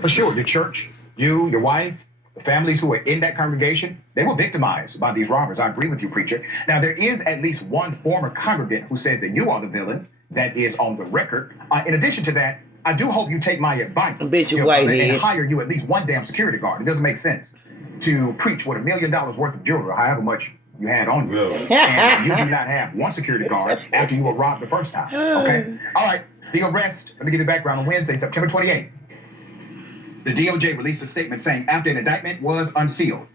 For sure, your church, you, your wife, the families who are in that congregation, they were victimized by these robbers. I agree with you, preacher. Now, there is at least one former congregant who says that you are the villain. That is on the record. In addition to that, I do hope you take my advice, Bishop Whitehead, and hire you at least one damn security guard. It doesn't make sense to preach with $1 million worth of jewelry, or however much you had on you, and you do not have one security guard after you were robbed the first time. Okay? All right. The arrest, let me give you background. On Wednesday, September 28th, the DOJ released a statement saying after an indictment was unsealed,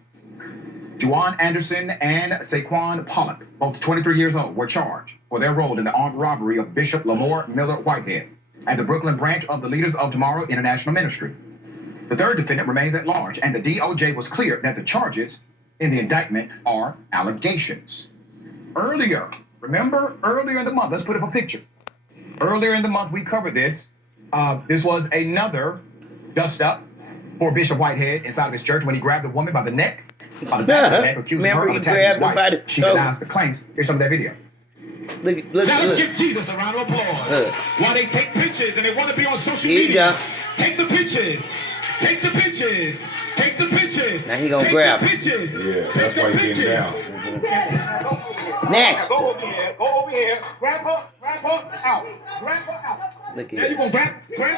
Juwan Anderson and Saquon Pollock, both 23 years old, were charged for their role in the armed robbery of Bishop Lamore Miller Whitehead and the Brooklyn branch of the Leaders of Tomorrow International Ministry. The third defendant remains at large, and the DOJ was clear that the charges in the indictment are allegations. Earlier in the month, let's put up a picture. Earlier in the month, we covered this. This was another dust up for Bishop Whitehead inside of his church when he grabbed a woman by the neck, by the back of the neck, accusing her of attacking his wife. She denies the claims. Here's some of that video. Look, now let's give Jesus a round of applause. While they take pictures and they want to be on social media, take the pictures. Take the pictures. Take the pictures. Now he gonna grab. Take the pictures. Yeah, take the pictures. Snatch. Go over here. Go over here. Grab her out. Grab her out. Look at now it. You gonna grab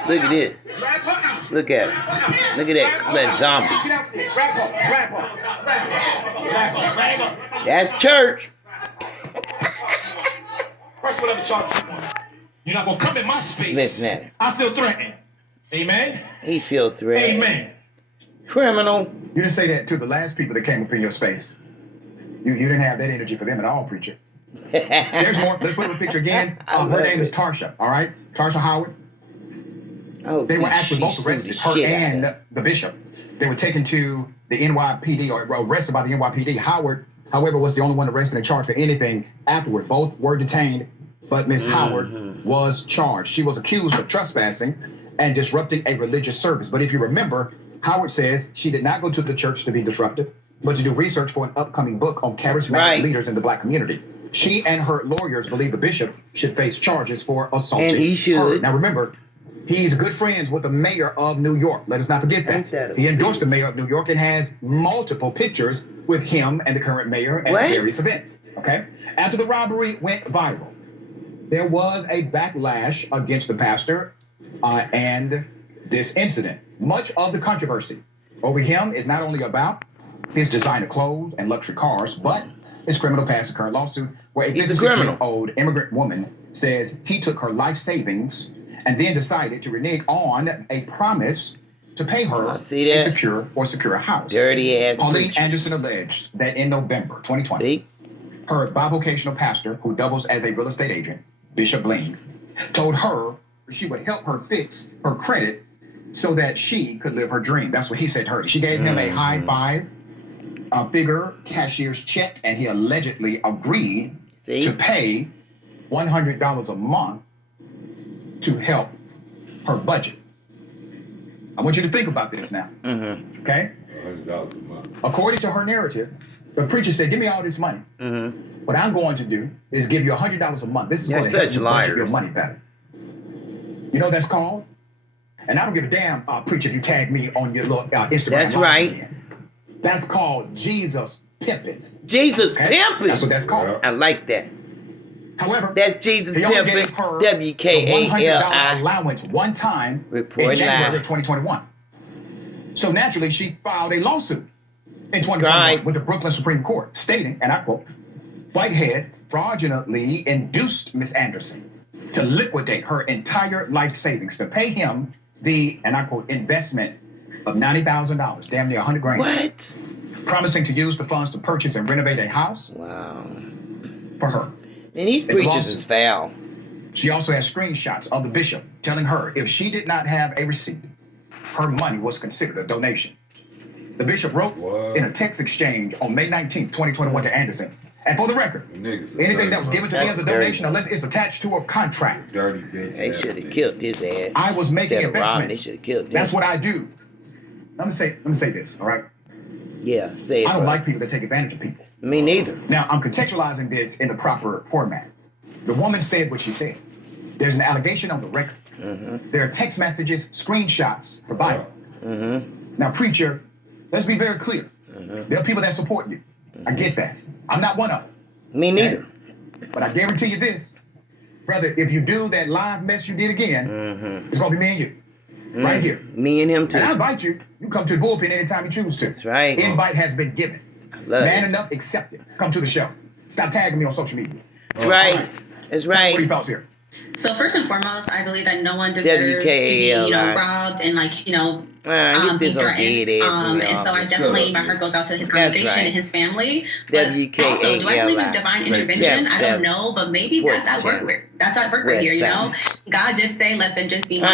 Look at it. Grab her out. Look at it. Look at that zombie. Grab her. That's church. Press whatever charge you want. You're not gonna come in my space. Listen. I feel threatened. Amen. He feel threatened. Amen. Criminal. You didn't say that to the last people that came up in your space. You didn't have that energy for them at all, preacher. There's more. Let's put up a picture again. Her name is Tarsha. All right, Tarsha Howard. Oh, they were actually both arrested. Her and the bishop. They were taken to the NYPD or arrested by the NYPD. Howard, however, was the only one arrested and charged for anything afterward. Both were detained, but Miss Howard was charged. She was accused of trespassing and disrupting a religious service. But if you remember, Howard says she did not go to the church to be disruptive, but to do research for an upcoming book on charismatic leaders in the black community. She and her lawyers believe the bishop should face charges for assaulting and he should. her. Now remember, he's good friends with the mayor of New York. Let us not forget that. He endorsed the mayor of New York and has multiple pictures with him and the current mayor at various events. Okay? After the robbery went viral, there was a backlash against the pastor and this incident. Much of the controversy over him is not only about his designer clothes and luxury cars, but his criminal past. The current lawsuit where a 56-year-old immigrant woman says he took her life savings and then decided to renege on a promise to pay her a secure a house. Dirty ass Pauline Anderson alleged that in November 2020, her bivocational pastor, who doubles as a real estate agent, Bishop Bling, told her she would help her fix her credit so that she could live her dream. That's what he said to her. She gave him a high five-figure cashier's check, and he allegedly agreed to pay $100 a month to help her budget. I want you to think about this now, okay? $100 a month. According to her narrative, the preacher said, give me all this money. What I'm going to do is give you $100 a month. This is going to help you budget your money better. You know what that's called? And I don't give a damn, preacher, if you tag me on your little Instagram. That's right. That's called Jesus pimping. Jesus pimping. That's what that's called. I like that. However, that's Jesus pimping. WKALI. $100 allowance one time in January of 2021. So naturally, she filed a lawsuit in 2021 with the Brooklyn Supreme Court, stating, and I quote, Whitehead fraudulently induced Miss Anderson to liquidate her entire life savings to pay him the, and I quote, investment of $90,000, damn near $100,000. What? Promising to use the funds to purchase and renovate a house. Wow. For her. And these preachers is foul. She also has screenshots of the bishop telling her if she did not have a receipt, her money was considered a donation. The bishop wrote in a text exchange on May 19, 2021 to Anderson, and for the record, anything that was given to me as a donation, unless it's attached to a contract, they should have killed his ass. I was making investment. They should have killed him. That's what I do. Let me say this, all right? Yeah, say it. I don't like people that take advantage of people. Me neither. Now, I'm contextualizing this in the proper format. The woman said what she said. There's an allegation on the record. There are text messages, screenshots provided Now, preacher, let's be very clear. There are people that support you. I get that. I'm not one of them. Me neither. Okay? But I guarantee you this, brother, if you do that live mess you did again, it's going to be me and you. Right here. Me and him too. And I invite you. You come to the bullpen anytime you choose to. That's right. Invite has been given. Man enough, accept it. Come to the show. Stop tagging me on social media. That's right. That's right. What are your thoughts here? So first and foremost, I believe that no one deserves to be, robbed and be threatened. And so I definitely, my heart goes out to his congregation and his family. But also, do I believe in divine intervention? I don't know, but maybe that's at work. That's at work right here. God did say, "Let vengeance be mine."